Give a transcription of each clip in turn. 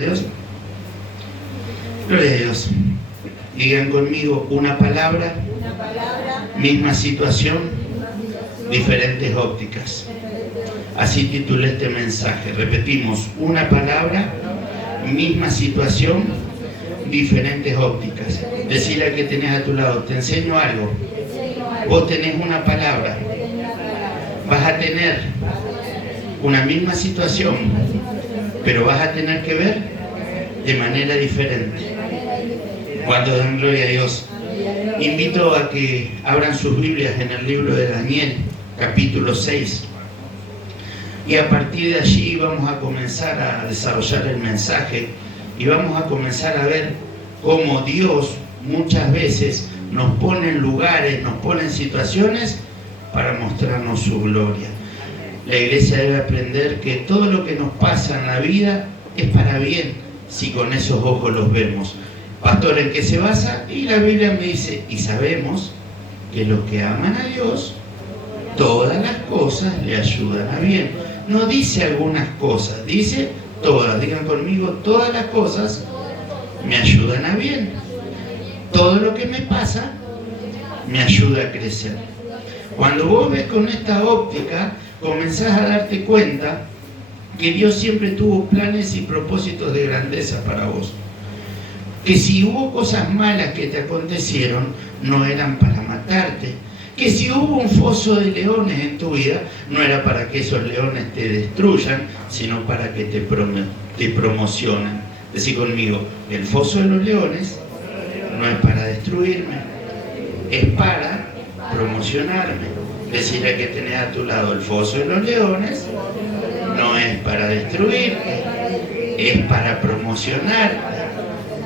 Dios. Gloria a Dios. Digan conmigo: una palabra, misma situación, diferentes ópticas. Así titulé este mensaje. Repetimos: una palabra, misma situación, diferentes ópticas. Decirle al que tenés a tu lado: te enseño algo. Vos tenés una palabra, vas a tener una misma situación, pero vas a tener que ver de manera diferente. Cuando dan gloria a Dios. Invito a que abran sus Biblias en el libro de Daniel, capítulo 6. Y a partir de allí vamos a comenzar a desarrollar el mensaje y vamos a comenzar a ver cómo Dios muchas veces nos pone en lugares, nos pone en situaciones para mostrarnos su gloria. La iglesia debe aprender que todo lo que nos pasa en la vida es para bien, si con esos ojos los vemos. Pastor, ¿en qué se basa? Y la Biblia me dice: y sabemos que los que aman a Dios, todas las cosas le ayudan a bien. No dice algunas cosas, dice todas. Digan conmigo: todas las cosas me ayudan a bien. Todo lo que me pasa me ayuda a crecer. Cuando vos ves con esta óptica, comenzás a darte cuenta que Dios siempre tuvo planes y propósitos de grandeza para vos. Que si hubo cosas malas que te acontecieron, no eran para matarte. Que si hubo un foso de leones en tu vida, no era para que esos leones te destruyan, sino para que te promocionen. Decí conmigo: el foso de los leones no es para destruirme, es para promocionarme. Decirle que tenés a tu lado: el foso de los leones no es para destruirte, es para promocionarte.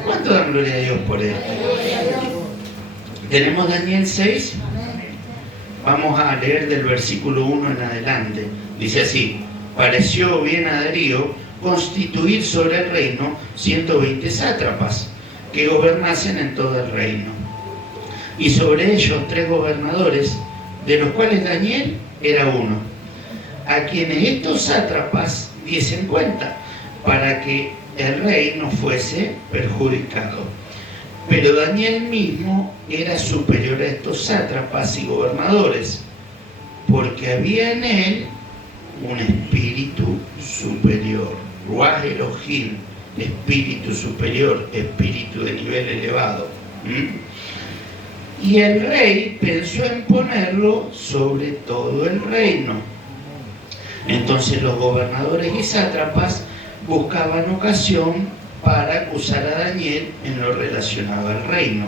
¿Cuánto dan gloria a Dios por esto? Tenemos Daniel 6. Vamos a leer del versículo 1 en adelante. Dice así: pareció bien a Darío constituir sobre el reino 120 sátrapas que gobernasen en todo el reino, y sobre ellos 3 gobernadores, de los cuales Daniel era uno, a quienes estos sátrapas diesen cuenta, para que el rey no fuese perjudicado. Pero Daniel mismo era superior a estos sátrapas y gobernadores, porque había en él un espíritu superior. Ruaj Elohim, espíritu superior, espíritu de nivel elevado. Y el rey pensó en ponerlo sobre todo el reino. Entonces los gobernadores y sátrapas buscaban ocasión para acusar a Daniel en lo relacionado al reino,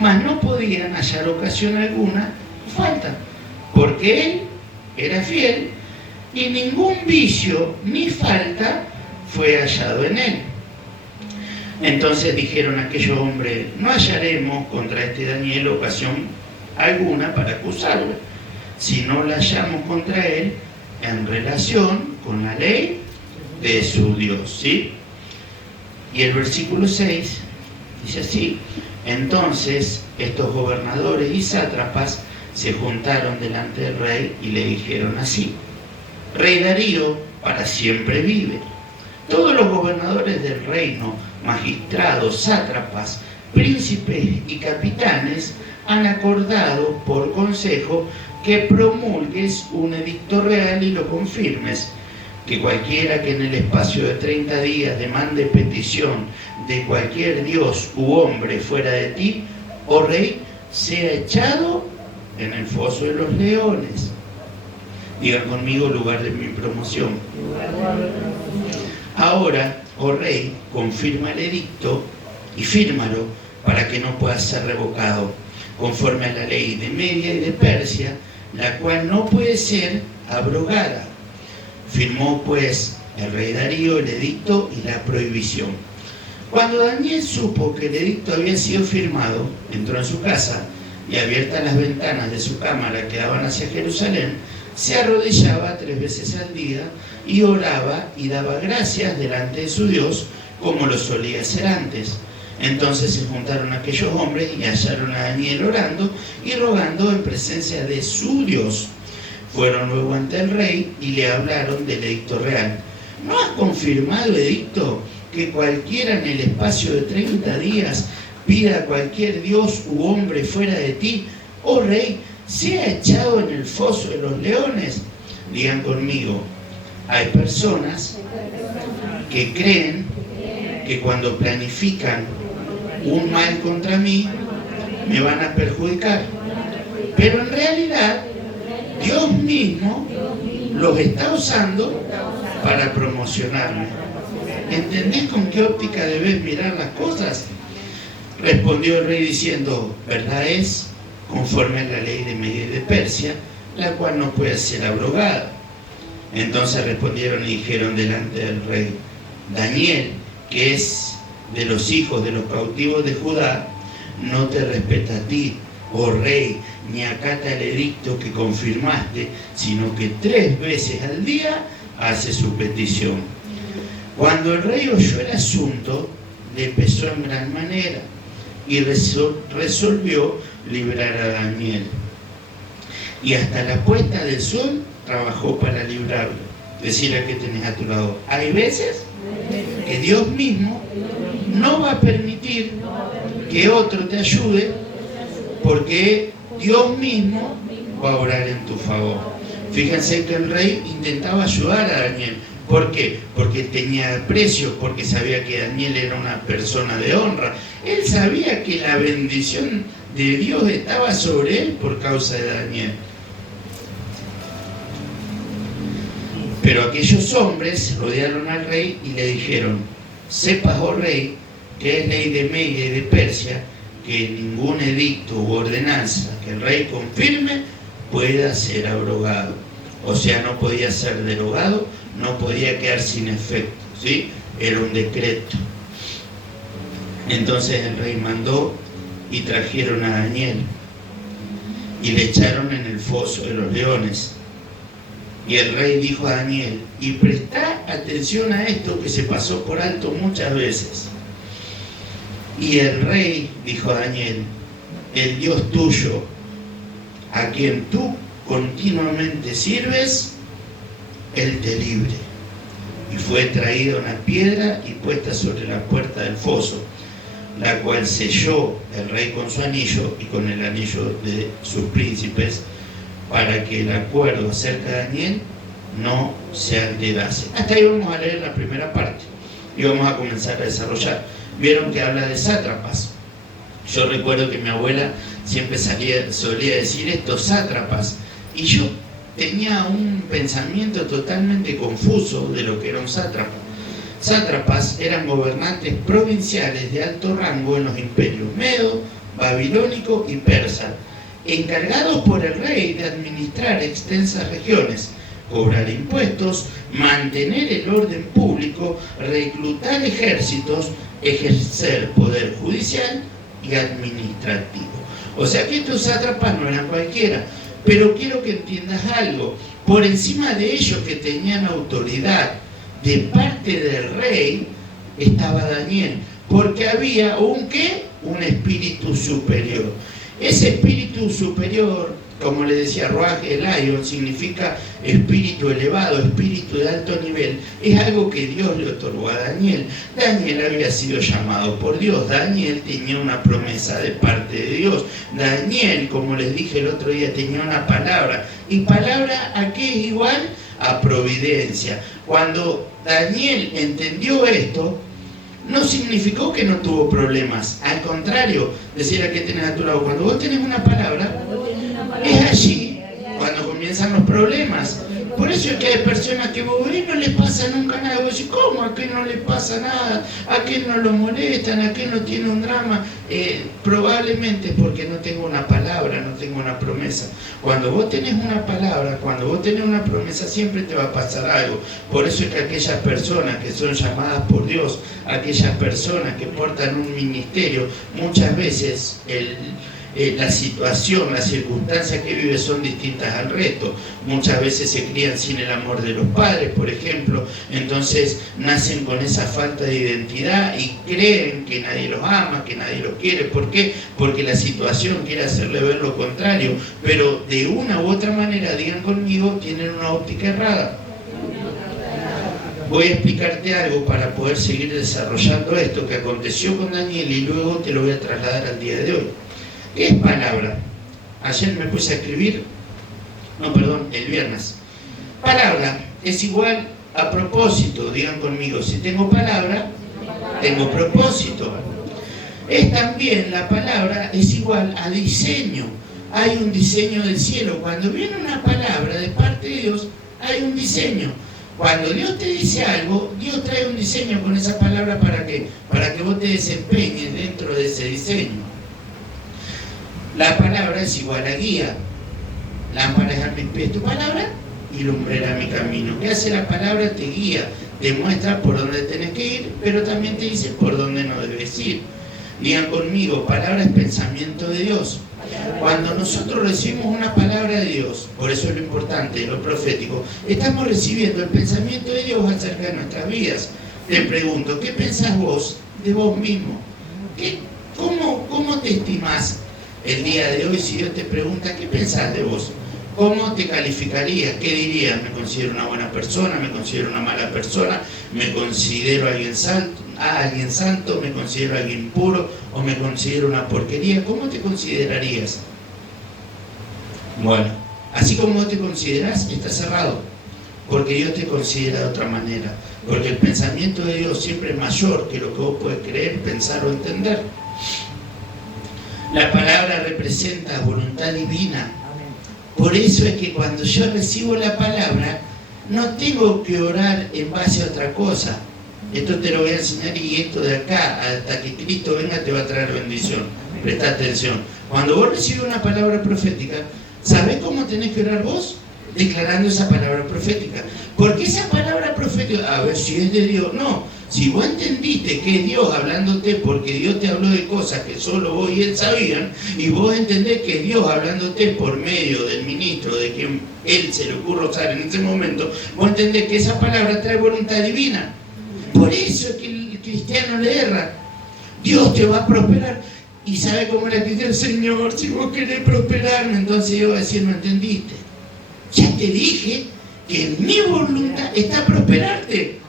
mas no podían hallar ocasión alguna o falta, porque él era fiel y ningún vicio ni falta fue hallado en él. Entonces dijeron aquellos hombres: no hallaremos contra este Daniel ocasión alguna para acusarlo, si no la hallamos contra él en relación con la ley de su Dios. ¿Sí? Y el versículo 6 dice así: entonces estos gobernadores y sátrapas se juntaron delante del rey y le dijeron así: Rey Darío para siempre vive. Todos los gobernadores del reino, magistrados, sátrapas, príncipes y capitanes han acordado por consejo que promulgues un edicto real y lo confirmes, que cualquiera que en el espacio de 30 días demande petición de cualquier dios u hombre fuera de ti, oh rey, sea echado en el foso de los leones. Digan conmigo: lugar de mi promoción. Ahora, oh rey, confirma el edicto y fírmalo para que no pueda ser revocado, conforme a la ley de Media y de Persia, la cual no puede ser abrogada. Firmó pues el rey Darío el edicto y la prohibición. Cuando Daniel supo que el edicto había sido firmado, entró en su casa y, abiertas las ventanas de su cámara que daban hacia Jerusalén, se arrodillaba 3 veces al día y oraba y daba gracias delante de su Dios, como lo solía hacer antes. Entonces se juntaron aquellos hombres y hallaron a Daniel orando y rogando en presencia de su Dios. Fueron luego ante el rey y le hablaron del edicto real. ¿No has confirmado edicto que cualquiera en el espacio de 30 días pida a cualquier dios u hombre fuera de ti, oh rey, sea echado en el foso de los leones? Digan conmigo, hay personas que creen que cuando planifican un mal contra mí, me van a perjudicar. Pero en realidad, Dios mismo los está usando para promocionarme. ¿Entendés con qué óptica debes mirar las cosas? Respondió el rey diciendo, verdad es, conforme a la ley de Media y de Persia, la cual no puede ser abrogada. Entonces respondieron y dijeron delante del rey, Daniel, que es de los hijos de los cautivos de Judá, no te respeta a ti, oh rey, ni acata el edicto que confirmaste, sino que 3 veces al día hace su petición. Cuando el rey oyó el asunto, le pesó en gran manera y resolvió liberar a Daniel. Y hasta la puesta del sol trabajó para librarlo. Decirle a que tenés a tu lado, hay veces que Dios mismo no va a permitir que otro te ayude, porque Dios mismo va a orar en tu favor. Fíjense que el rey intentaba ayudar a Daniel. ¿Por qué? Porque tenía aprecio, porque sabía que Daniel era una persona de honra. Él sabía que la bendición de Dios estaba sobre él por causa de Daniel. Pero aquellos hombres rodearon al rey y le dijeron, sepas, oh rey, que es ley de Media y de Persia, que ningún edicto u ordenanza que el rey confirme pueda ser abrogado. O sea, no podía ser derogado, no podía quedar sin efecto, ¿sí? Era un decreto. Entonces el rey mandó y trajeron a Daniel y le echaron en el foso de los leones. Y el rey dijo a Daniel, y prestá atención a esto que se pasó por alto muchas veces. Y el rey dijo a Daniel, el Dios tuyo, a quien tú continuamente sirves, Él te libre. Y fue traída una piedra y puesta sobre la puerta del foso, la cual selló el rey con su anillo y con el anillo de sus príncipes, para que el acuerdo acerca de Daniel no se alterase. Hasta ahí vamos a leer la primera parte y vamos a comenzar a desarrollar. Vieron que habla de sátrapas. Yo recuerdo que mi abuela siempre solía decir estos sátrapas, y yo tenía un pensamiento totalmente confuso de lo que era un sátrapa. Sátrapas eran gobernantes provinciales de alto rango en los imperios medo, babilónico y persa, encargados por el rey de administrar extensas regiones, cobrar impuestos, mantener el orden público, reclutar ejércitos, ejercer poder judicial y administrativo. O sea que estos sátrapas no eran cualquiera, pero quiero que entiendas algo. Por encima de ellos, que tenían autoridad de parte del rey, estaba Daniel, porque había un espíritu superior. Ese espíritu superior, como le decía Ruach Elion, significa espíritu elevado, espíritu de alto nivel. Es algo que Dios le otorgó a Daniel. Daniel había sido llamado por Dios. Daniel tenía una promesa de parte de Dios. Daniel, como les dije el otro día, tenía una palabra. ¿Y palabra a qué es igual? A providencia. Cuando Daniel entendió esto, no significó que no tuvo problemas. Al contrario, decir a que tenés a tu lado, cuando vos tenés una palabra, es allí cuando comienzan los problemas. Por eso es que hay personas que vos ves, no les pasa nunca nada. Vos decís, ¿cómo? ¿A qué no le pasa nada? ¿A qué no lo molestan? ¿A qué no tiene un drama? Probablemente es porque no tengo una palabra, no tengo una promesa. Cuando vos tenés una palabra, cuando vos tenés una promesa, siempre te va a pasar algo. Por eso es que aquellas personas que son llamadas por Dios, aquellas personas que portan un ministerio, muchas veces la situación, las circunstancias que vive son distintas al resto. Muchas veces se crían sin el amor de los padres, por ejemplo, entonces nacen con esa falta de identidad y creen que nadie los ama, que nadie los quiere. ¿Por qué? Porque la situación quiere hacerle ver lo contrario, pero de una u otra manera, digan conmigo, tienen una óptica errada. Voy a explicarte algo para poder seguir desarrollando esto que aconteció con Daniel y luego te lo voy a trasladar al día de hoy. ¿Qué es palabra? Ayer me puse a escribir, el viernes. Palabra es igual a propósito, digan conmigo, si tengo palabra, tengo propósito. Es también, la palabra es igual a diseño. Hay un diseño del cielo. Cuando viene una palabra de parte de Dios, hay un diseño. Cuando Dios te dice algo, Dios trae un diseño con esa palabra para que vos te desempeñes dentro de ese diseño. La palabra es igual a guía. Lámpara es a mis pies tu palabra y lumbrera mi camino. ¿Qué hace la palabra? Te guía, te muestra por dónde tenés que ir, pero también te dice por dónde no debes ir. Digan conmigo, palabra es pensamiento de Dios. Cuando nosotros recibimos una palabra de Dios, por eso es lo importante, lo profético, estamos recibiendo el pensamiento de Dios acerca de nuestras vidas. Te pregunto, ¿qué pensás vos de vos mismo? ¿Cómo te estimás el día de hoy? Si Dios te pregunta, ¿qué pensás de vos? ¿Cómo te calificarías? ¿Qué dirías? ¿Me considero una buena persona? ¿Me considero una mala persona? ¿Me considero alguien santo? ¿Me considero alguien puro? ¿O me considero una porquería? ¿Cómo te considerarías? Bueno, así como vos te considerás, está cerrado. Porque Dios te considera de otra manera. Porque el pensamiento de Dios siempre es mayor que lo que vos puedes creer, pensar o entender. La palabra representa voluntad divina. Por eso es que cuando yo recibo la palabra, no tengo que orar en base a otra cosa. Esto te lo voy a enseñar y esto de acá, hasta que Cristo venga, te va a traer bendición. Presta atención. Cuando vos recibes una palabra profética, ¿sabés cómo tenés que orar vos? Declarando esa palabra profética. Porque esa palabra profética, a ver si es de Dios, no. Si vos entendiste que es Dios hablándote porque Dios te habló de cosas que solo vos y Él sabían, y vos entendés que es Dios hablándote por medio del ministro, de quien Él se le ocurre usar en ese momento, vos entendés que esa palabra trae voluntad divina. Por eso es que el cristiano le erra. Dios te va a prosperar. Y sabe cómo le dice el Señor, si vos querés prosperarme, entonces yo voy a decir, no entendiste. Ya te dije que en mi voluntad está prosperarte.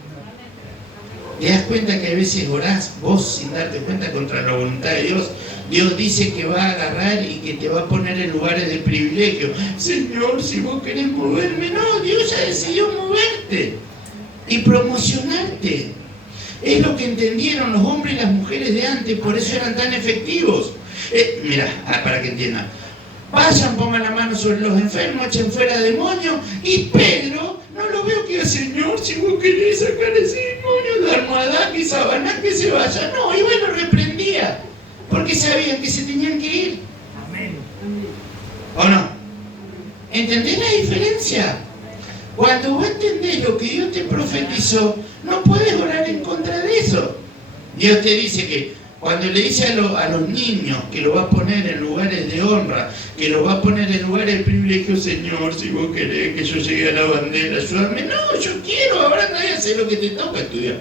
¿Te das cuenta que a veces orás vos sin darte cuenta contra la voluntad de Dios? Dios dice que va a agarrar y que te va a poner en lugares de privilegio. Señor, si vos querés moverme, no, Dios ya decidió moverte y promocionarte. Es lo que entendieron los hombres y las mujeres de antes, por eso eran tan efectivos. Mira, para que entiendan. Vayan, pongan la mano sobre los enfermos, echen fuera demonios. Y Pedro, no lo veo que, Señor, si vos querés sacar ese demonio de Almohadá y Sabaná, que se vaya. No, iba y lo reprendía, porque sabían que se tenían que ir. Amén. ¿O no? ¿Entendés la diferencia? Cuando vos entendés lo que Dios te profetizó, no puedes orar en contra de eso. Dios te dice que cuando le dice a los niños que lo va a poner en lugares de honra, que lo va a poner en lugares de privilegio, Señor, si vos querés que yo llegue a la bandera, ayúdame. No, yo quiero, ahora nadie hace lo que te toca estudiar.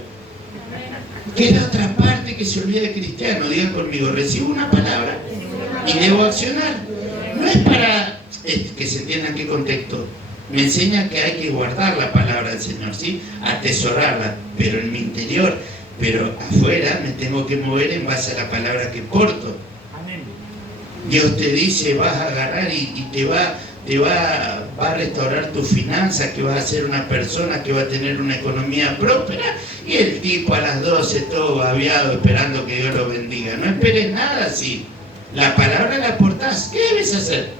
Que es la otra parte que se olvida de cristiano. Digan conmigo, recibo una palabra y debo accionar. No es para que se entienda en qué contexto. Me enseña que hay que guardar la palabra del Señor, ¿sí? Atesorarla, pero en mi interior. Pero afuera me tengo que mover en base a la palabra que porto. Amén. Dios te dice, vas a agarrar y te va a restaurar tus finanzas, que vas a ser una persona que va a tener una economía próspera, y el tipo a las 12 todo babeado esperando que Dios lo bendiga. No esperes nada así. La palabra la portás. ¿Qué debes hacer?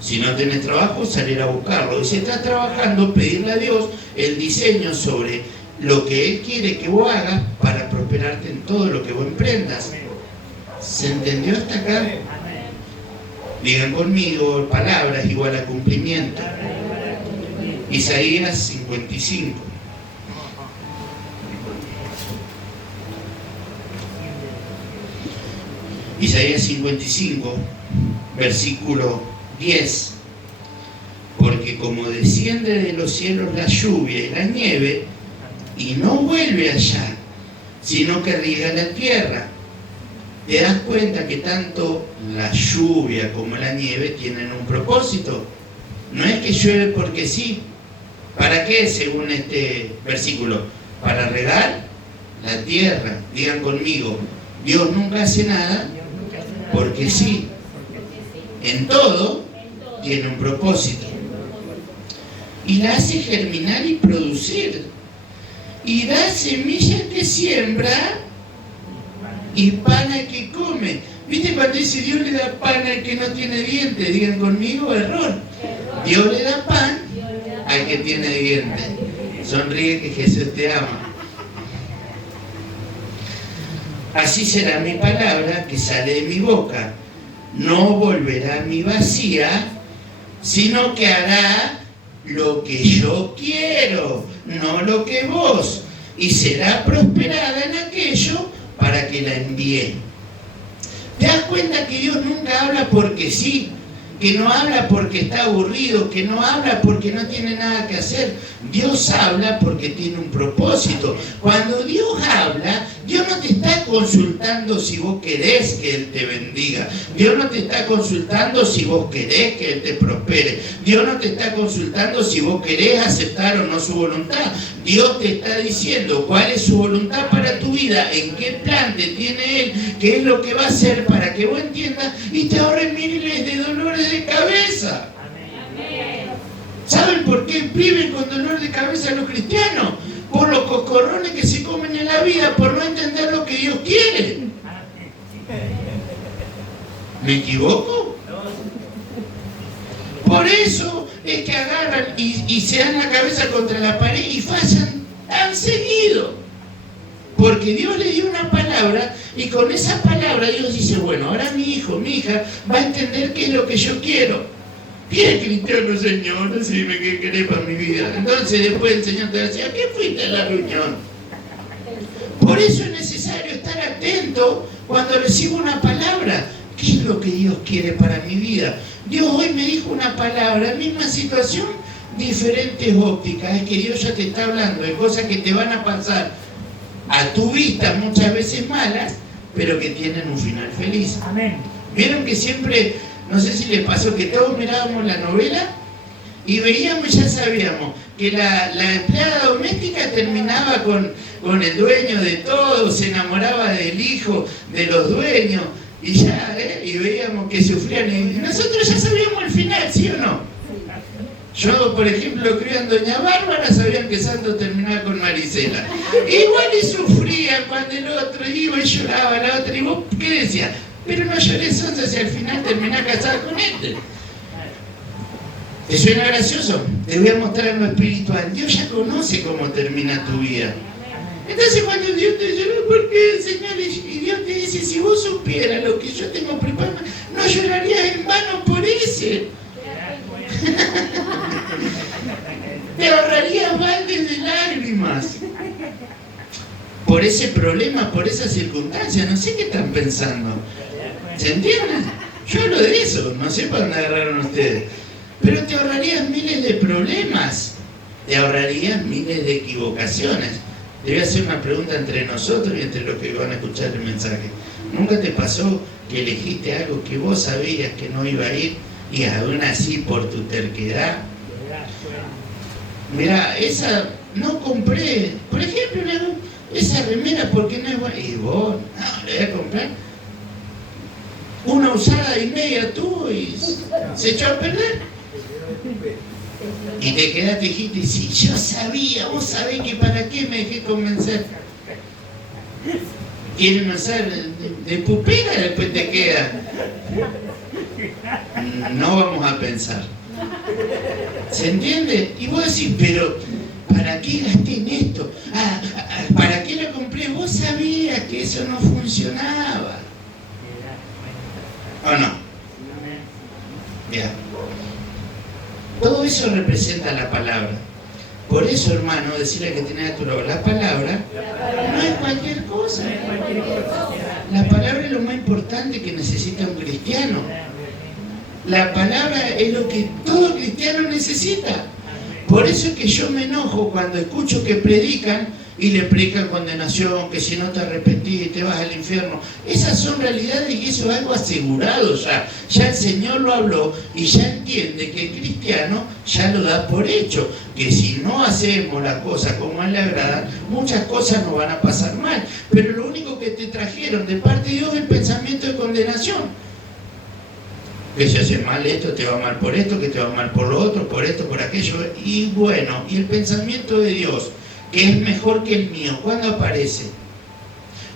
Si no tenés trabajo, salir a buscarlo. Y si estás trabajando, pedirle a Dios el diseño sobre lo que Él quiere que vos hagas para prosperarte en todo lo que vos emprendas. ¿Se entendió hasta acá? Digan conmigo, palabra es igual a cumplimiento. Isaías 55. Isaías 55, versículo 10. Porque como desciende de los cielos la lluvia y la nieve, y no vuelve allá, sino que riega la tierra. ¿Te das cuenta que tanto la lluvia como la nieve tienen un propósito? No es que llueve porque sí. ¿Para qué, según este versículo? para regar la tierra. Digan conmigo, Dios nunca hace nada porque sí. En todo tiene un propósito. Y la hace germinar y producir. Y da semilla que siembra y pan al que come. ¿Viste cuando dice Dios le da pan al que no tiene dientes? Digan conmigo, error. Dios le da pan al que tiene dientes. Sonríe que Jesús te ama. Así será mi palabra que sale de mi boca. No volverá a mí vacía, sino que hará lo que yo quiero, no lo que vos. Y será prosperada en aquello para que la envíe. ¿Te das cuenta que Dios nunca habla porque sí? Que no habla porque está aburrido, que no habla porque no tiene nada que hacer. Dios habla porque tiene un propósito. Cuando Dios habla, Dios no te está consultando si vos querés que Él te bendiga. Dios no te está consultando si vos querés que Él te prospere. Dios no te está consultando si vos querés aceptar o no su voluntad. Dios te está diciendo cuál es su voluntad para tu vida, en qué plan te tiene Él, qué es lo que va a hacer para que vos entiendas y te ahorres miles de dolores de cabeza. ¿Saben por qué viven con dolor de cabeza los cristianos? Por los coscorrones que se comen en la vida, por no entender lo que Dios quiere. ¿Me equivoco? Por eso es que agarran y se dan la cabeza contra la pared y fallan tan seguido. Porque Dios le dio una palabra y con esa palabra Dios dice, bueno, ahora mi hijo, mi hija va a entender qué es lo que yo quiero. ¿Qué cristiano, Señor? Decime qué querés para mi vida. Entonces después el Señor te decía, ¿a qué fuiste a la reunión? Por eso es necesario estar atento cuando recibo una palabra. ¿Qué es lo que Dios quiere para mi vida? Dios hoy me dijo una palabra, misma situación, diferentes ópticas. Es que Dios ya te está hablando de cosas que te van a pasar a tu vista muchas veces malas, pero que tienen un final feliz. Amén. Vieron que siempre, no sé si les pasó, que todos mirábamos la novela y veíamos y ya sabíamos que la empleada doméstica terminaba con el dueño de todo, se enamoraba del hijo de los dueños y ya, y veíamos que sufrían y nosotros ya sabíamos el final, ¿sí o no? Yo, por ejemplo, crié en Doña Bárbara, sabían que Santo terminaba con Marisela. Igual y sufrían cuando el otro iba y lloraba la otra. ¿Y vos qué decías? Pero no llores, Sonsa, si al final terminás casada con este. ¿Te suena gracioso? Te voy a mostrar en lo espiritual. Dios ya conoce cómo termina tu vida. Entonces cuando Dios te llora, ¿por qué, Señor? Y Dios te dice, si vos supieras lo que yo tengo preparado, no llorarías en vano por ese. Te ahorrarías baldes de lágrimas por ese problema, por esa circunstancia. No sé qué están pensando. ¿Se entienden? Yo hablo de eso, no sé para dónde agarraron ustedes. Pero te ahorrarías miles de problemas, te ahorrarías miles de equivocaciones. Te voy a hacer una pregunta entre nosotros y entre los que van a escuchar el mensaje. ¿Nunca te pasó que elegiste algo que vos sabías que no iba a ir y aún así por tu terquedad? Mira, esa no compré, por ejemplo, esa remera porque no es buena. Y vos, no, le voy a comprar una usada y media tú y se echó a perder. Y te quedaste, dijiste, si yo sabía, vos sabés que para qué me dejé convencer. Quieren hacer de pupila, después te queda. No vamos a pensar. ¿Se entiende? Y vos decís, pero ¿para qué gasté en esto? ¿Para qué lo compré? Vos sabías que eso no funcionaba. ¿O no? Ya. Todo eso representa la palabra. Por eso, hermano, decirle que tiene a tu lado, la palabra no es cualquier cosa. La palabra es lo más importante que necesita un cristiano. La palabra es lo que todo cristiano necesita. Por eso es que yo me enojo cuando escucho que predican y le predican condenación, que si no te arrepentís te vas al infierno. infierno. Esas son realidades y eso es algo asegurado ya. Ya el Señor lo habló y ya entiende que el cristiano ya lo da por hecho. Que si no hacemos las cosas como a él le agrada, muchas cosas nos van a pasar mal. Pero lo único que te trajeron de parte de Dios es el pensamiento de condenación. Que si haces mal esto, te va mal por esto, que te va mal por lo otro, por esto, por aquello. Y bueno, y el pensamiento de Dios, que es mejor que el mío, ¿cuándo aparece?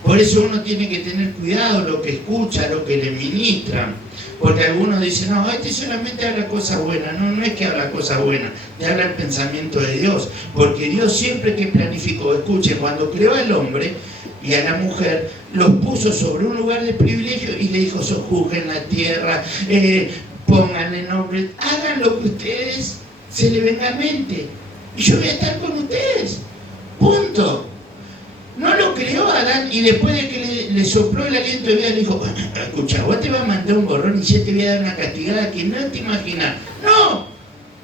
Por eso uno tiene que tener cuidado lo que escucha, lo que le ministran. Porque algunos dicen, no, este solamente habla cosas buenas. No, no es que habla cosas buenas, te habla el pensamiento de Dios. Porque Dios siempre que planificó, escuche, cuando creó al hombre y a la mujer, los puso sobre un lugar de privilegio y le dijo, sojuzguen la tierra, pónganle nombre, hagan lo que ustedes se le venga a mente. Y yo voy a estar con ustedes. Punto. No lo creó Adán y después de que le sopló el aliento de vida le dijo, escucha, vos te vas a mandar un borrón y yo te voy a dar una castigada que no te imaginas. No,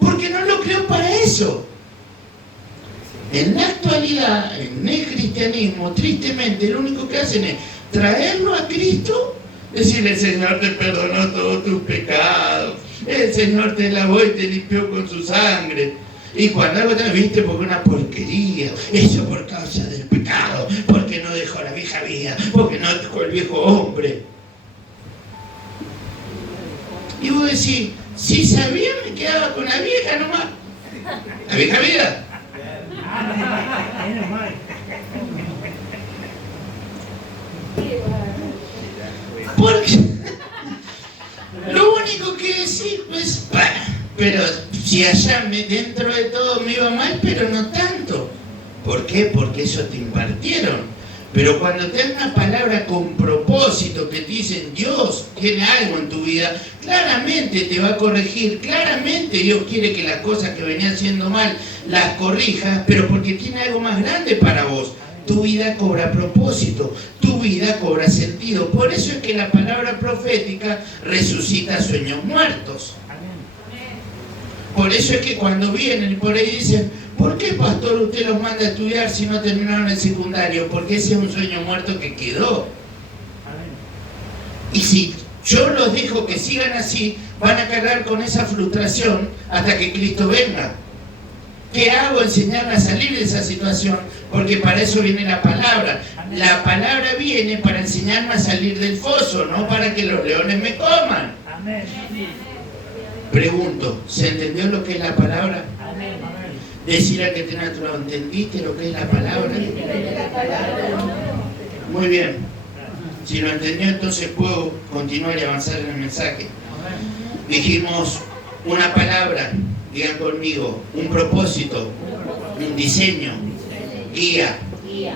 porque no lo creó para eso. En la actualidad, en el cristianismo, tristemente, lo único que hacen es traerlo a Cristo, decirle, el Señor te perdonó todos tus pecados, el Señor te lavó y te limpió con su sangre. Y cuando algo te viste, porque una porquería, eso por causa del pecado, porque no dejó la vieja vida, porque no dejó el viejo hombre. Y vos decís, si sabía me quedaba con la vieja nomás, la vieja vida. Porque lo único que decís, pues, pero si allá dentro de todo me iba mal, pero no tanto. ¿Por qué? Porque eso te impartieron. Pero cuando te dan una palabra con propósito, que te dicen Dios tiene algo en tu vida, claramente te va a corregir, claramente Dios quiere que las cosas que venían haciendo mal las corrijas, pero porque tiene algo más grande para vos. Tu vida cobra propósito, tu vida cobra sentido. Por eso es que la palabra profética resucita sueños muertos. Por eso es que cuando vienen y por ahí dicen, ¿por qué, pastor, usted los manda a estudiar si no terminaron el secundario? Porque ese es un sueño muerto que quedó. Y si yo los dejo que sigan así, van a cargar con esa frustración hasta que Cristo venga. ¿Qué hago? Enseñarles a salir de esa situación, porque para eso viene la palabra. La palabra viene para enseñarme a salir del foso, no para que los leones me coman. Amén. Pregunto, ¿se entendió lo que es la palabra? Amén. Decir al que tiene a tu lado, ¿entendiste lo que es la palabra? Muy bien. Si lo entendió, entonces puedo continuar y avanzar en el mensaje. Dijimos una palabra, digan conmigo, un propósito, un diseño, guía,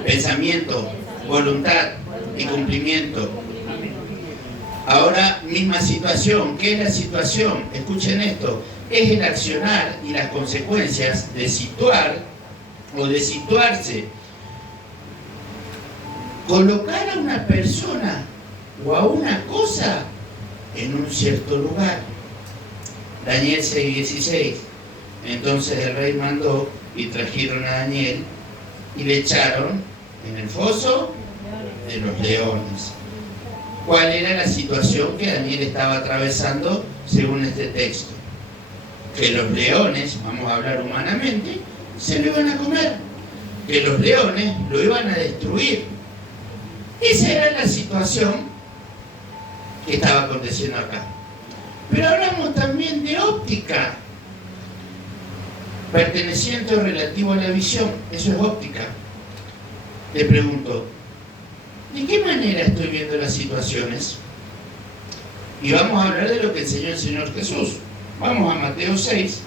pensamiento, voluntad y cumplimiento. Ahora, misma situación. ¿Qué es la situación? Escuchen esto. Es el accionar y las consecuencias de situar o de situarse. Colocar a una persona o a una cosa en un cierto lugar. Daniel 6:16. Entonces el rey mandó y trajeron a Daniel y le echaron en el foso de los leones. ¿Cuál era la situación que Daniel estaba atravesando según este texto? Que los leones, vamos a hablar humanamente, se lo iban a comer. Que los leones lo iban a destruir. Esa era la situación que estaba aconteciendo acá. Pero hablamos también de óptica, perteneciente o relativo a la visión. Eso es óptica. Le pregunto, ¿de qué manera estoy viendo las situaciones? Y vamos a hablar de lo que enseñó el Señor Jesús. Vamos a Mateo 6.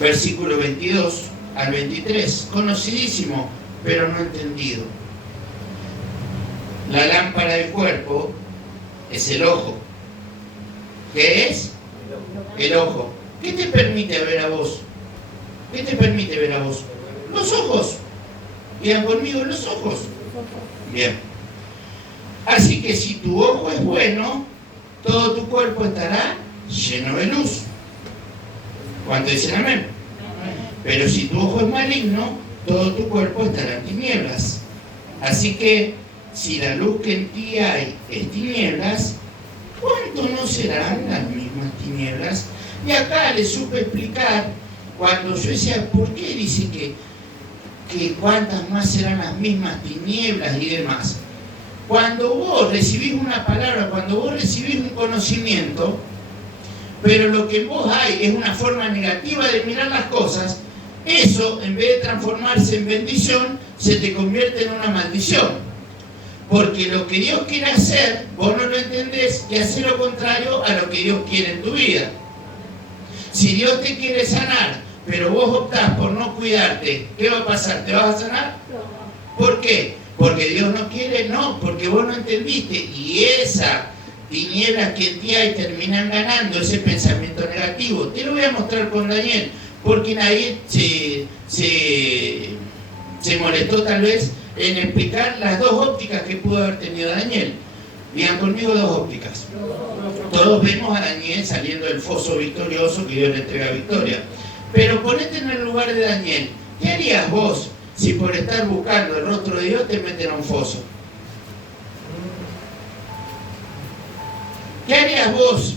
Versículo 22 al 23. Conocidísimo, pero no entendido. La lámpara del cuerpo es el ojo. ¿Qué es? El ojo. ¿Qué te permite ver a vos? ¿Qué te permite ver a vos? Los ojos. Digan conmigo, los ojos. Bien. Así que si tu ojo es bueno, todo tu cuerpo estará lleno de luz. ¿Cuántos dicen amén? Pero si tu ojo es maligno, todo tu cuerpo estará en tinieblas. Así que, si la luz que en ti hay es tinieblas, ¿cuánto no serán las mismas tinieblas? Y acá le supe explicar, cuando yo decía, ¿por qué dice que cuántas más serán las mismas tinieblas y demás? Cuando vos recibís una palabra, cuando vos recibís un conocimiento, pero lo que en vos hay es una forma negativa de mirar las cosas, eso, en vez de transformarse en bendición, se te convierte en una maldición. Porque lo que Dios quiere hacer, vos no lo entendés y haces lo contrario a lo que Dios quiere en tu vida. Si Dios te quiere sanar, pero vos optás por no cuidarte, ¿qué va a pasar? ¿Te vas a sanar? ¿Por qué? Porque Dios no quiere, no, porque vos no entendiste. Y esa tinieblas que en ti hay terminan ganando ese pensamiento negativo. Te lo voy a mostrar con Daniel, porque nadie se molestó tal vez en explicar las dos ópticas que pudo haber tenido Daniel. Digan conmigo, dos ópticas. Todos vemos a Daniel saliendo del foso victorioso, que Dios le entrega victoria. Pero ponete en el lugar de Daniel. ¿Qué harías vos si por estar buscando el rostro de Dios te meten a un foso? ¿Qué harías vos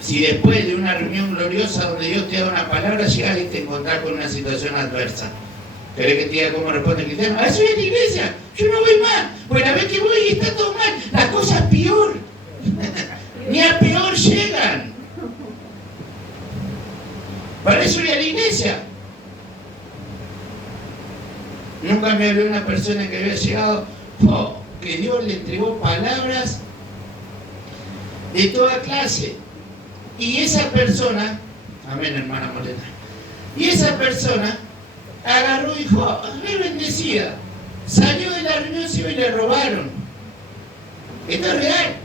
si después de una reunión gloriosa donde Dios te da una palabra, llegás y te encontrás con una situación adversa? ¿Querés que te diga cómo responde el cristiano? ¡Ah, soy de la iglesia! ¡Yo no voy mal! Pues la vez que voy y está todo mal, las cosas peor. Ni a peor llegan. Para eso voy a la iglesia. Nunca me habló una persona que había llegado, que Dios le entregó palabras de toda clase. Y esa persona, amén, hermana Molena, y esa persona agarró y dijo, re bendecida, salió de la reunión y le robaron. Esto es real.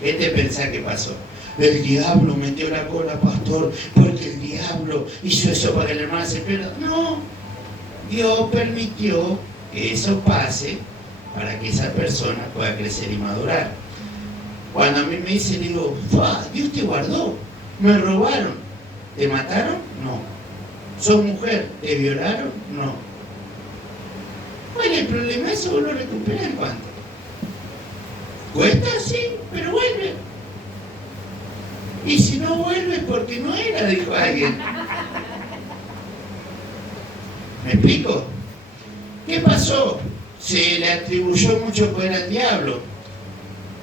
¿Qué te pensás que pasó? El diablo metió la cola, pastor, porque el diablo hizo eso para que la hermana se pierda. No, Dios permitió que eso pase para que esa persona pueda crecer y madurar. Cuando a mí me dicen, digo, Dios te guardó, me robaron. ¿Te mataron? No. ¿Sos mujer? ¿Te violaron? No. ¿Cuál es el problema? Eso vos lo recuperas en cuánto. ¿Cuesta? Sí, pero vuelve. Y si no vuelve porque no era, dijo alguien. ¿Me explico? ¿Qué pasó? Se le atribuyó mucho poder al diablo.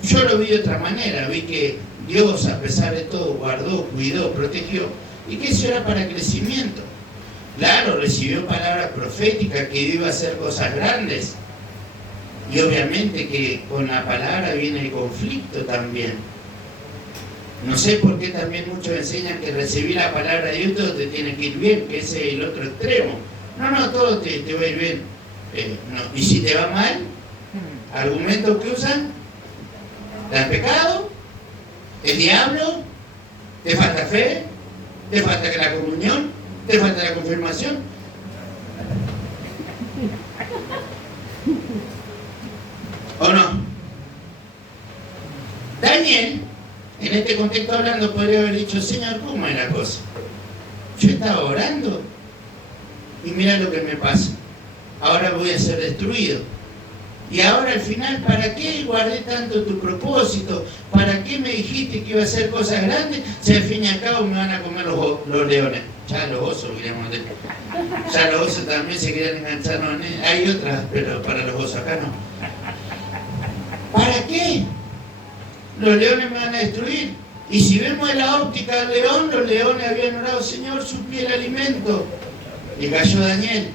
Yo lo vi de otra manera, vi que Dios, a pesar de todo, guardó, cuidó, protegió, y que eso era para crecimiento. Claro, recibió palabras proféticas que iba a hacer cosas grandes, y obviamente que con la palabra viene el conflicto también. No sé por qué también muchos enseñan que recibir la palabra de Dios todo te tiene que ir bien, que ese es el otro extremo. No, todo te va a ir bien. No. Y si te va mal, argumentos que usan, ¿el pecado? ¿El diablo? ¿Te falta fe? ¿Te falta la comunión? ¿Te falta la confirmación? ¿O no? Daniel, en este contexto hablando, podría haber dicho, Señor, ¿cómo es la cosa? Yo estaba orando y mira lo que me pasa. Ahora voy a ser destruido. Y ahora al final, ¿para qué guardé tanto tu propósito? ¿Para qué me dijiste que iba a hacer cosas grandes? Si al fin y al cabo me van a comer los leones. Ya los osos, queríamos decir. Ya los osos también se querían enganchar. No, hay otras, pero para los osos acá no. ¿Para qué? Los leones me van a destruir. Y si vemos en la óptica del león, los leones habían orado, Señor, suplí el alimento. Y cayó Daniel.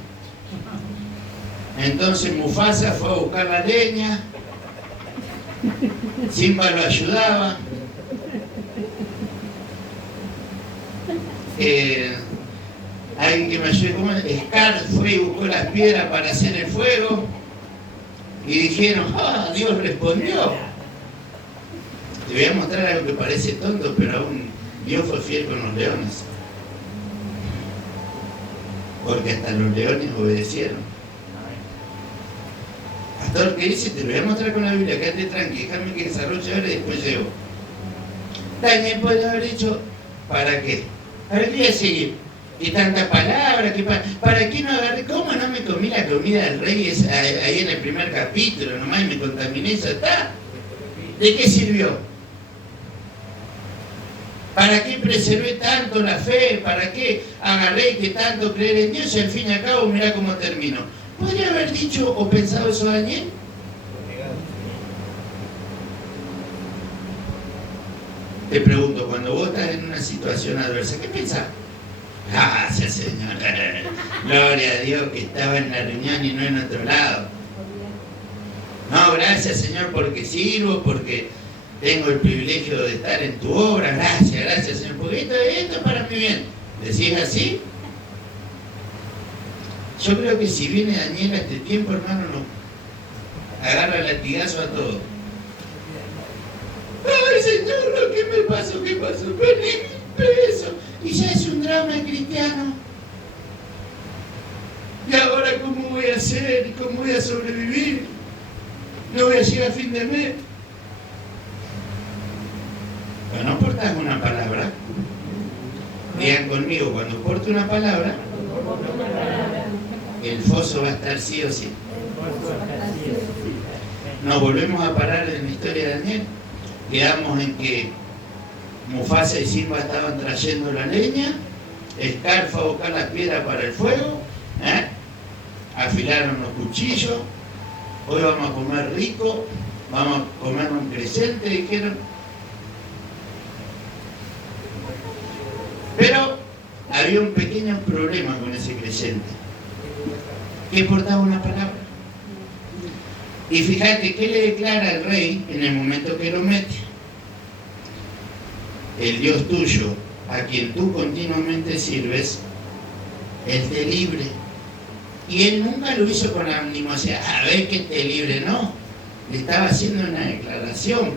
Entonces Mufasa fue a buscar la leña, Simba lo ayudaba, alguien que me ayude, ¿cómo es? Scar fue y buscó las piedras para hacer el fuego y dijeron, Dios respondió. Te voy a mostrar algo que parece tonto, pero aún Dios fue fiel con los leones, porque hasta los leones obedecieron. Pastor, ¿qué dice? Te lo voy a mostrar con la Biblia, quédate tranqui, déjame que desarrolle ahora y después llego. Daniel puede haber dicho, ¿para qué? ¿Para qué voy a seguir? Que tanta palabra, ¿para qué no agarré? ¿Cómo no me comí la comida del rey ahí en el primer capítulo? Nomás me contaminé, ya está. ¿De qué sirvió? ¿Para qué preservé tanto la fe? ¿Para qué agarré que tanto creer en Dios? Y al fin y al cabo, mirá cómo terminó. ¿Podría haber dicho o pensado eso Daniel? Te pregunto, cuando vos estás en una situación adversa, ¿qué pensás? Gracias, Señor. Gloria a Dios que estaba en la reunión y no en otro lado. No, gracias, Señor, porque sirvo, porque tengo el privilegio de estar en tu obra. Gracias, Señor, porque esto es para mi bien. ¿Decís así? Yo creo que si viene Daniel a este tiempo, hermano, no agarra latigazo a todo. Ay, Señor, ¿qué me pasó? ¿Qué pasó? Perdí 1000 pesos. Y ya es un drama cristiano. ¿Y ahora cómo voy a hacer? ¿Cómo voy a sobrevivir? No voy a llegar a fin de mes. Cuando portas una palabra, digan conmigo, cuando porto una palabra, el foso va a estar sí o sí. Nos volvemos a parar en la historia de Daniel. Quedamos en que Mufasa y Simba estaban trayendo la leña, Scar fue a buscar las piedras para el fuego, afilaron los cuchillos, hoy vamos a comer rico, vamos a comer un presente, dijeron. Pero había un pequeño problema con ese creyente, que portaba una palabra. Y fíjate, ¿qué le declara al rey en el momento que lo mete? El Dios tuyo, a quien tú continuamente sirves, Él te libre. Y Él nunca lo hizo con animosidad, a ver que te libre, no. Le estaba haciendo una declaración,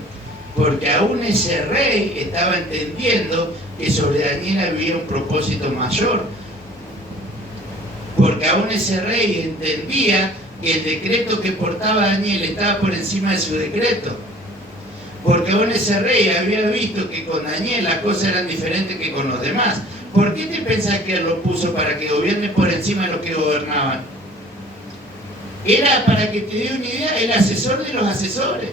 porque aún ese rey estaba entendiendo que sobre Daniel había un propósito mayor. Porque aún ese rey entendía que el decreto que portaba Daniel estaba por encima de su decreto. Porque aún ese rey había visto que con Daniel las cosas eran diferentes que con los demás. ¿Por qué te pensás que él lo puso para que gobierne por encima de los que gobernaban? Era, para que te dé una idea, el asesor de los asesores.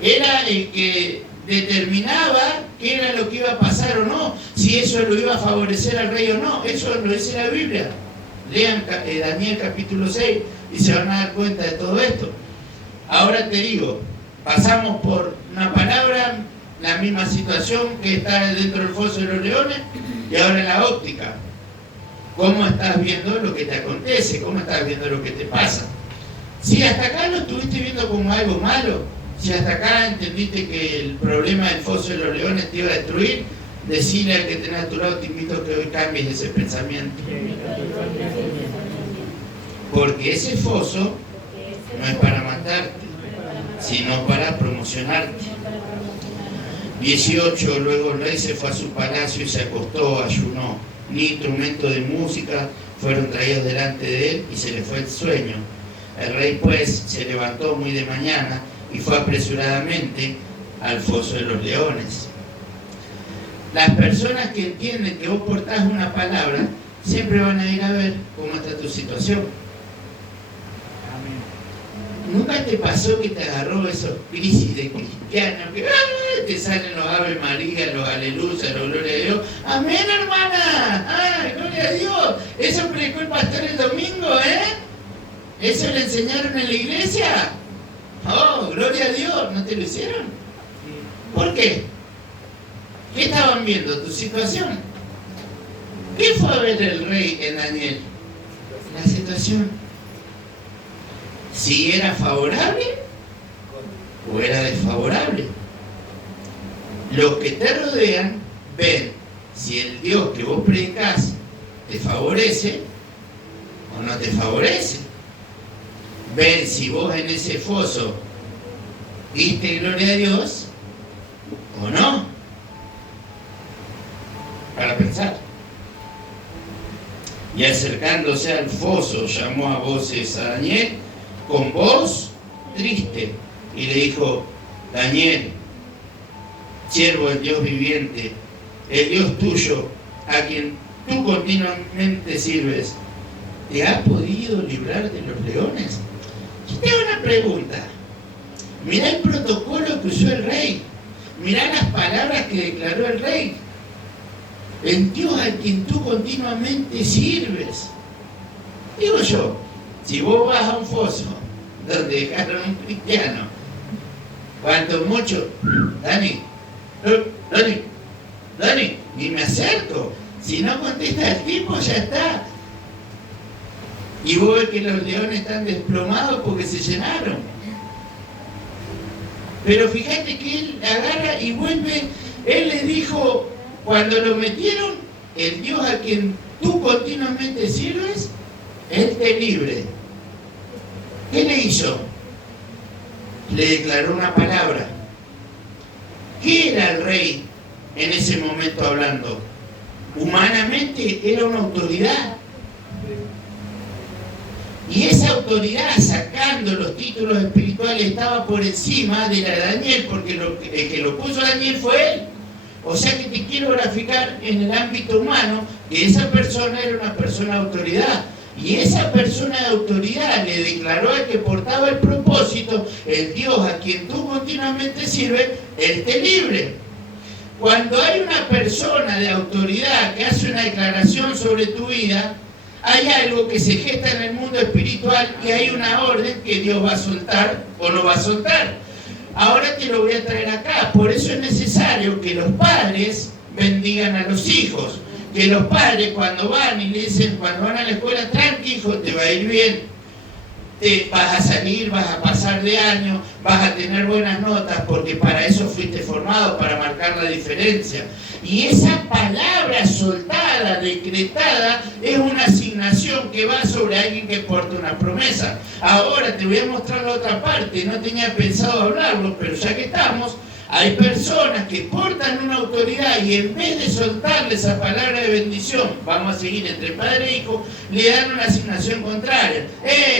Era el que determinaba qué era lo que iba a pasar o no, si eso lo iba a favorecer al rey o no. Eso lo dice la Biblia. Lean Daniel capítulo 6 y se van a dar cuenta de todo esto. Ahora te digo, pasamos por una palabra, la misma situación que está dentro del foso de los leones, y ahora en la óptica. ¿Cómo estás viendo lo que te acontece? ¿Cómo estás viendo lo que te pasa? Si hasta acá lo estuviste viendo como algo malo, si hasta acá entendiste que el problema del foso de los leones te iba a destruir, decirle al que tenés a tu lado, te invito a que hoy cambies ese pensamiento. Porque ese foso no es para matarte, sino para promocionarte. 18, luego el rey se fue a su palacio y se acostó, ayunó. Ni instrumentos de música fueron traídos delante de él y se le fue el sueño. El rey pues se levantó muy de mañana y fue apresuradamente al foso de los leones. Las personas que entienden que vos portás una palabra siempre van a ir a ver cómo está tu situación. ¿Nunca te pasó que te agarró esos crisis de cristiano? Que te salen los Ave María, los Aleluya, los Gloria a Dios. ¡Amén, hermana! ¡Ay, Gloria a Dios! ¿Eso predicó el pastor el domingo, ¿Eso le enseñaron en la iglesia? ¡Oh, Gloria a Dios! ¿No te lo hicieron? ¿Por qué? ¿Qué estaban viendo? ¿Tu situación? ¿Qué fue a ver el rey en Daniel? La situación. Si era favorable o era desfavorable. Los que te rodean ven si el Dios que vos predicás te favorece o no te favorece. Ven si vos en ese foso diste gloria a Dios o no. Para pensar. Y acercándose al foso llamó a voces a Daniel con voz triste y le dijo: Daniel, siervo del Dios viviente, el Dios tuyo, a quien tú continuamente sirves, ¿te ha podido librar de los leones? Yo te hago una pregunta. Mirá el protocolo que usó el rey. Mirá las palabras que declaró el rey. El Dios a quien tú continuamente sirves. Digo yo, si vos vas a un foso donde dejaron un cristiano, cuanto mucho, Dani, ni me acerco. Si no contesta el tipo, ya está. Y vos ves que los leones están desplomados porque se llenaron. Pero fíjate que él agarra y vuelve. Él les dijo, cuando lo metieron, el Dios a quien tú continuamente sirves, Él te libre. ¿Qué le hizo? Le declaró una palabra. ¿Qué era el rey en ese momento hablando? Humanamente era una autoridad. Y esa autoridad, sacando los títulos espirituales, estaba por encima de la de Daniel, porque el que lo puso a Daniel fue él. O sea que te quiero graficar en el ámbito humano que esa persona era una persona de autoridad. Y esa persona de autoridad le declaró al que portaba el propósito, el Dios a quien tú continuamente sirves, Él te libre. Cuando hay una persona de autoridad que hace una declaración sobre tu vida, hay algo que se gesta en el mundo espiritual y hay una orden que Dios va a soltar o no va a soltar. Ahora te lo voy a traer acá. Por eso es necesario que los padres bendigan a los hijos. Que los padres cuando van y le dicen, cuando van a la escuela, tranqui hijo, te va a ir bien. Te vas a salir, vas a pasar de año, vas a tener buenas notas, porque para eso fuiste formado, para marcar la diferencia. Y esa palabra soltada, decretada, es una asignación que va sobre alguien que porta una promesa. Ahora te voy a mostrar la otra parte, no tenía pensado hablarlo, pero ya que estamos, hay personas que portan una autoridad y en vez de soltarle esa palabra de bendición, vamos a seguir entre padre e hijo, le dan una asignación contraria.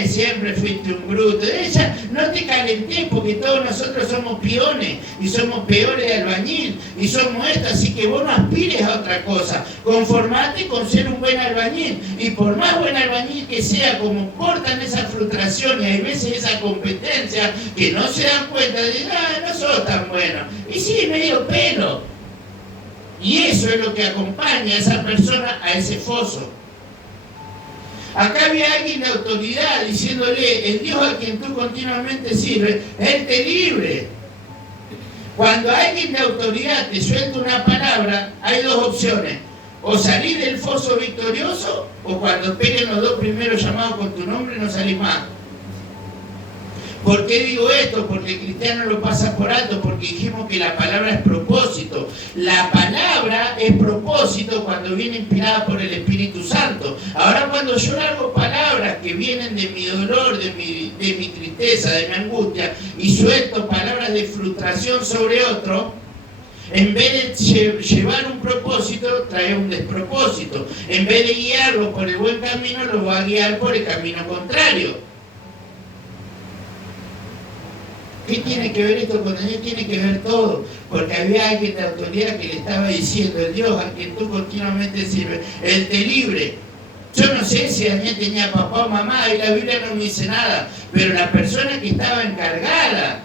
Siempre fuiste un bruto. Ella, no te calenté porque todos nosotros somos peones y somos peores de albañil y somos esto, así que vos no aspires a otra cosa. Conformate con ser un buen albañil y por más buen albañil que sea, como portan esa frustración y hay veces esa competencia que no se dan cuenta de, no sos tan bueno. Y sí, medio pelo. Y eso es lo que acompaña a esa persona a ese foso. Acá había alguien de autoridad diciéndole, el Dios a quien tú continuamente sirves, Él te libre. Cuando alguien de autoridad te suelta una palabra, hay dos opciones. O salir del foso victorioso, o cuando peguen los dos primeros llamados con tu nombre no salís más. ¿Por qué digo esto? Porque el cristiano lo pasa por alto, porque dijimos que la palabra es propósito. La palabra es propósito cuando viene inspirada por el Espíritu Santo. Ahora cuando yo largo palabras que vienen de mi dolor, de mi tristeza, de mi angustia, y suelto palabras de frustración sobre otro, en vez de llevar un propósito, trae un despropósito. En vez de guiarlo por el buen camino, lo va a guiar por el camino contrario. ¿Qué tiene que ver esto con Daniel? Tiene que ver todo, porque había alguien de autoridad que le estaba diciendo, el Dios a quien tú continuamente sirves, Él te libre. Yo no sé si Daniel tenía papá o mamá, y la Biblia no me dice nada, pero la persona que estaba encargada,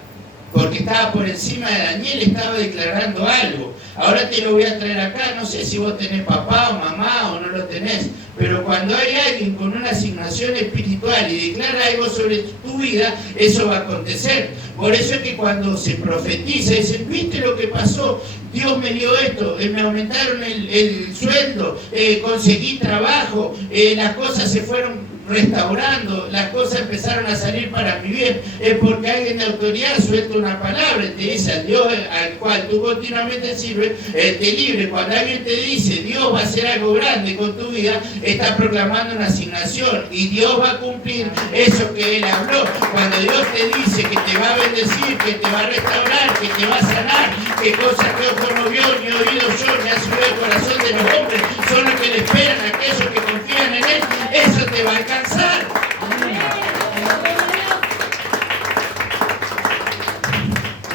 porque estaba por encima de Daniel, estaba declarando algo. Ahora te lo voy a traer acá, no sé si vos tenés papá o mamá o no lo tenés, pero cuando hay alguien con una asignación espiritual y declara algo sobre tu vida, eso va a acontecer. Por eso es que cuando se profetiza, dicen, ¿viste lo que pasó? Dios me dio esto, me aumentaron el sueldo, conseguí trabajo, las cosas se fueron restaurando, las cosas empezaron a salir para mi bien. Es porque alguien de autoridad suelta una palabra y te dice al Dios al cual tú continuamente sirves, Él te libre. Cuando alguien te dice Dios va a hacer algo grande con tu vida, está proclamando una asignación y Dios va a cumplir eso que Él habló. Cuando Dios te dice que te va a bendecir, que te va a restaurar, que te va a sanar, que cosas que ojo no vio, ni oído yo, ni ha subido el corazón de los hombres, son los que le esperan a aquellos que confían en Él, eso te va a alcanzar.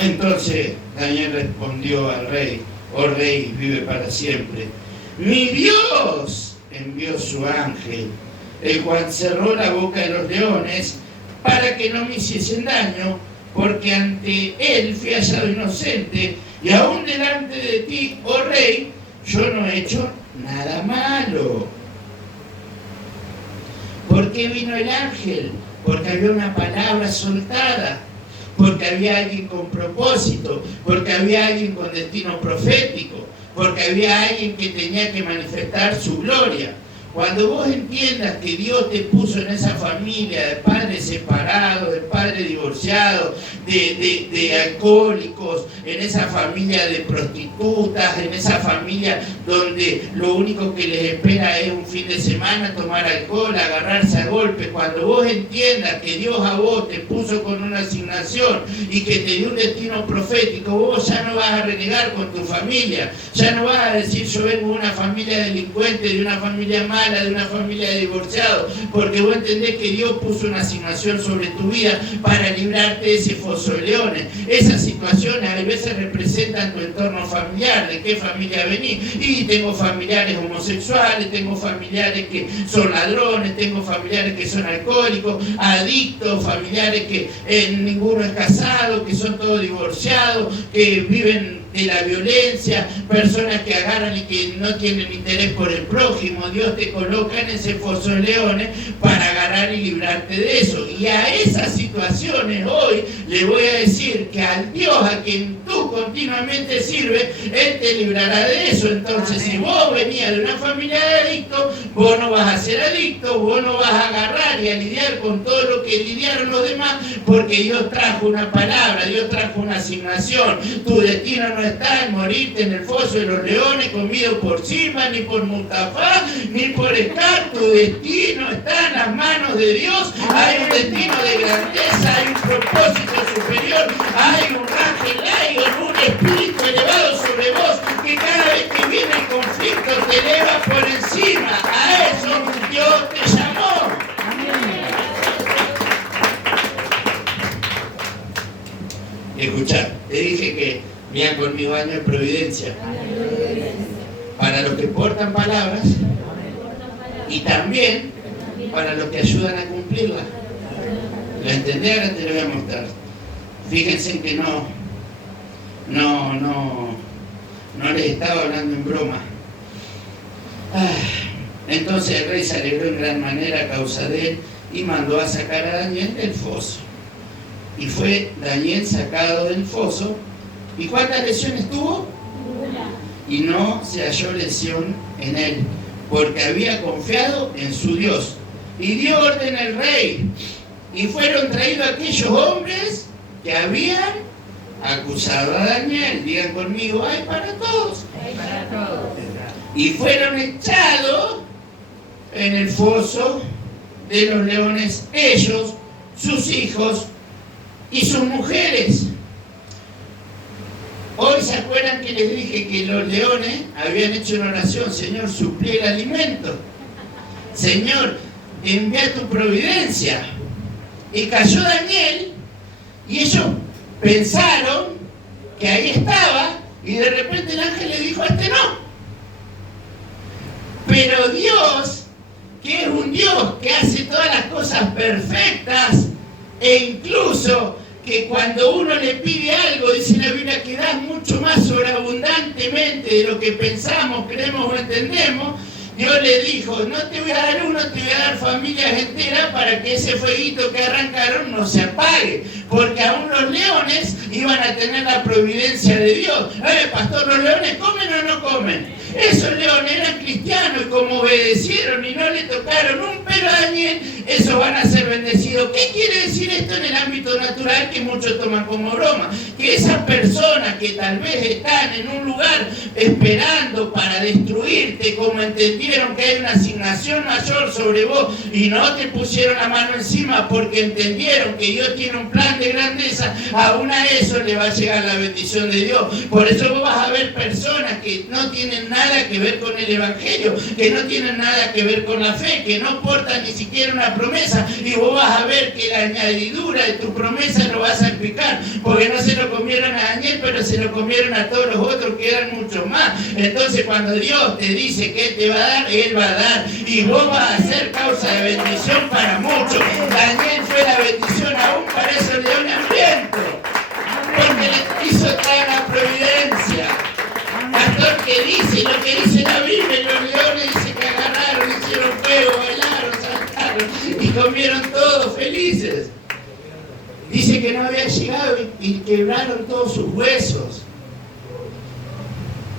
Entonces Daniel respondió al rey, oh rey, vive para siempre. mi Dios envió su ángel, el cual cerró la boca de los leones para que no me hiciesen daño, porque ante él fui hallado inocente, y aún delante de ti, oh rey, yo no he hecho nada malo. ¿Por qué vino el ángel? Porque había una palabra soltada, porque había alguien con propósito, porque había alguien con destino profético, porque había alguien que tenía que manifestar su gloria. Cuando vos entiendas que Dios te puso en esa familia de padres separados, de padres divorciados, de alcohólicos, en esa familia de prostitutas, en esa familia donde lo único que les espera es un fin de semana tomar alcohol, agarrarse a golpes, cuando vos entiendas que Dios a vos te puso con una asignación y que te dio un destino profético, vos ya no vas a renegar con tu familia, ya no vas a decir yo vengo de una familia delincuente, de una familia mala, de una familia de divorciados, porque vos entendés que Dios puso una asignación sobre tu vida para librarte de ese foso de leones. Esas situaciones a veces representan tu entorno familiar, de qué familia venís, y tengo familiares homosexuales, tengo familiares que son ladrones, tengo familiares que son alcohólicos, adictos, familiares que ninguno es casado, que son todos divorciados, que viven de la violencia, personas que agarran y que no tienen interés por el prójimo. Dios te coloca en ese foso de leones para agarrar y librarte de eso. Y a esas situaciones hoy le voy a decir que al Dios a quien tú continuamente sirves, Él te librará de eso. Entonces, si vos venías de una familia de adictos, vos no vas a ser adicto, vos no vas a agarrar y a lidiar con todo lo que lidiaron los demás, porque Dios trajo una palabra, Dios trajo una asignación. Tu destino no está en morirte en el foso de los leones comido por Simba, ni por Mustafa, ni por Scar. Tu destino está en las manos de Dios. Hay un destino de grandeza, hay un propósito superior, hay un ángel, hay un espíritu elevado sobre vos que cada vez que viene el conflicto te eleva por encima. A eso Dios te llamó. Escuchá, te dije que vean conmigo año de providencia para los que portan palabras y también para los que ayudan a cumplirla. ¿La entendés? Ahora te lo voy a mostrar. Fíjense que no les estaba hablando en broma. Entonces el rey se alegró en gran manera a causa de él y mandó a sacar a Daniel del foso. Y fue Daniel sacado del foso. ¿Y cuántas lesiones tuvo? Una. Y no se halló lesión en él, porque había confiado en su Dios. Y dio orden al rey. Y fueron traídos aquellos hombres que habían acusado a Daniel. Digan conmigo, hay para todos. Hay para todos. Y fueron echados en el foso de los leones, ellos, sus hijos y sus mujeres. Hoy se acuerdan que les dije que los leones habían hecho una oración: Señor, suplí el alimento, Señor, envía tu providencia. Y cayó Daniel y ellos pensaron que ahí estaba, y de repente el ángel le dijo: a este no. Pero Dios, que es un Dios que hace todas las cosas perfectas, e incluso que cuando uno le pide algo, dice la Biblia, que da mucho más sobreabundantemente de lo que pensamos, creemos o entendemos. Dios le dijo: no te voy a dar uno, te voy a dar familias enteras para que ese fueguito que arrancaron no se apague, porque aún los leones iban a tener la providencia de Dios. Pastor, ¿los leones comen o no comen? Esos leones eran cristianos y como obedecieron y no le tocaron un pelo a Daniel, esos van a ser bendecidos. ¿Qué quiere decir esto en el ámbito natural que muchos toman como broma? Que esas personas que tal vez están en un lugar esperando para destruirte, como entendieron que hay una asignación mayor sobre vos y no te pusieron la mano encima porque entendieron que Dios tiene un plan de grandeza, aún a eso le va a llegar la bendición de Dios. Por eso vos vas a ver personas que no tienen nada que ver con el Evangelio, que no tienen nada que ver con la fe, que no portan ni siquiera una la promesa y vos vas a ver que la añadidura de tu promesa lo vas a explicar, porque no se lo comieron a Daniel, pero se lo comieron a todos los otros que eran mucho más. Entonces cuando Dios te dice que Él te va a dar, Él va a dar, y vos vas a ser causa de bendición para muchos. Daniel fue la bendición aún para esos leones hambrientos, porque le hizo traer la providencia. Pastor, ¿qué dice? Lo que dice la Biblia, los leones dice que agarraron, hicieron fuego, bailaron, saltaron y comieron todos felices. Dice que no había llegado y quebraron todos sus huesos.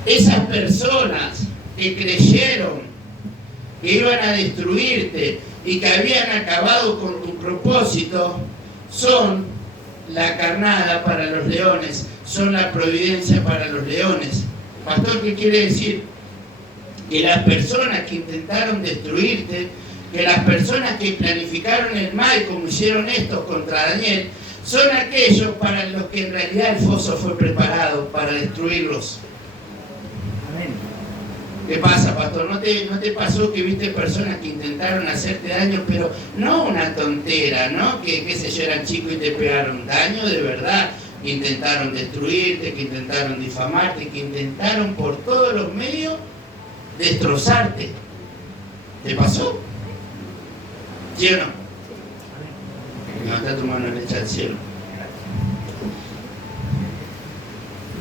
Esas personas que creyeron que iban a destruirte y que habían acabado con tu propósito, son la carnada para los leones, son la providencia para los leones. Pastor, ¿qué quiere decir? Que las personas que intentaron destruirte, que las personas que planificaron el mal, como hicieron estos contra Daniel, son aquellos para los que en realidad el foso fue preparado para destruirlos. ¿Qué pasa, pastor? ¿No te pasó que viste personas que intentaron hacerte daño, pero no una tontera, ¿no? Que qué sé yo, eran chicos y te pegaron daño de verdad, que intentaron destruirte, que intentaron difamarte, que intentaron por todos los medios destrozarte. ¿Te pasó? ¿Sí o no? Levanta tu mano derecha al cielo.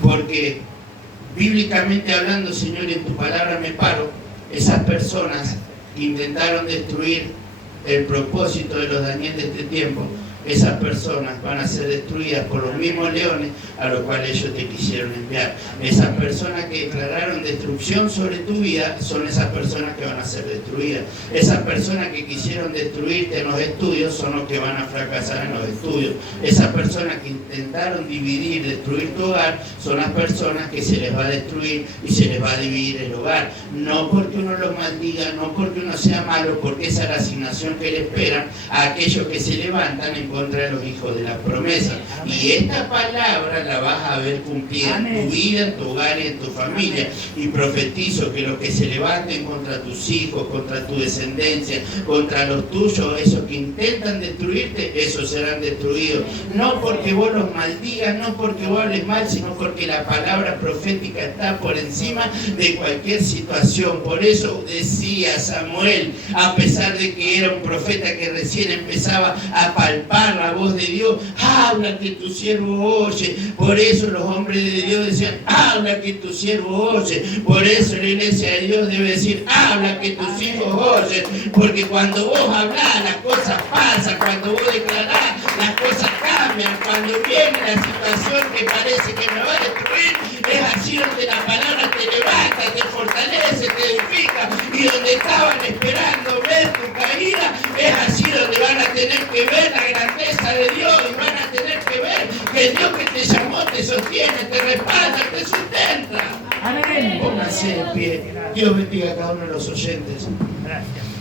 Porque bíblicamente hablando, Señor, en tu palabra me paro, esas personas que intentaron destruir el propósito de los Daniel de este tiempo, esas personas van a ser destruidas por los mismos leones a los cuales ellos te quisieron enviar. Esas personas que declararon destrucción sobre tu vida son esas personas que van a ser destruidas. Esas personas que quisieron destruirte en los estudios son los que van a fracasar en los estudios. Esas personas que intentaron dividir, destruir tu hogar, son las personas que se les va a destruir y se les va a dividir el hogar. No porque uno los maldiga, no porque uno sea malo, porque esa es la asignación que le esperan a aquellos que se levantan en contra de los hijos de la promesa. Y esta palabra la vas a ver cumplida en tu vida, en tu hogar y en tu familia. Y profetizo que los que se levanten contra tus hijos, contra tu descendencia, contra los tuyos, esos que intentan destruirte, esos serán destruidos. No porque vos los maldigas, no porque vos hables mal, sino porque la palabra profética está por encima de cualquier situación. Por eso decía Samuel, a pesar de que era un profeta que recién empezaba a palpar la voz de Dios, habla que tu siervo oye. Por eso los hombres de Dios decían, habla que tu siervo oye. Por eso la iglesia de Dios debe decir, habla que tus hijos oyen. Porque cuando vos hablás, las cosas pasan. Cuando vos declarás, las cosas cambian. Cuando viene la situación que parece que me va a destruir, es así donde la palabra te levanta, te fortalece, te edifica. Y donde estaban esperando ver tu caída, es así donde van a tener que ver la grandeza de Dios y van a tener que ver que el Dios que te llamó te sostiene, te respalda, te sustenta. Amén. Pónganse de pie. Dios bendiga a cada uno de los oyentes. Gracias.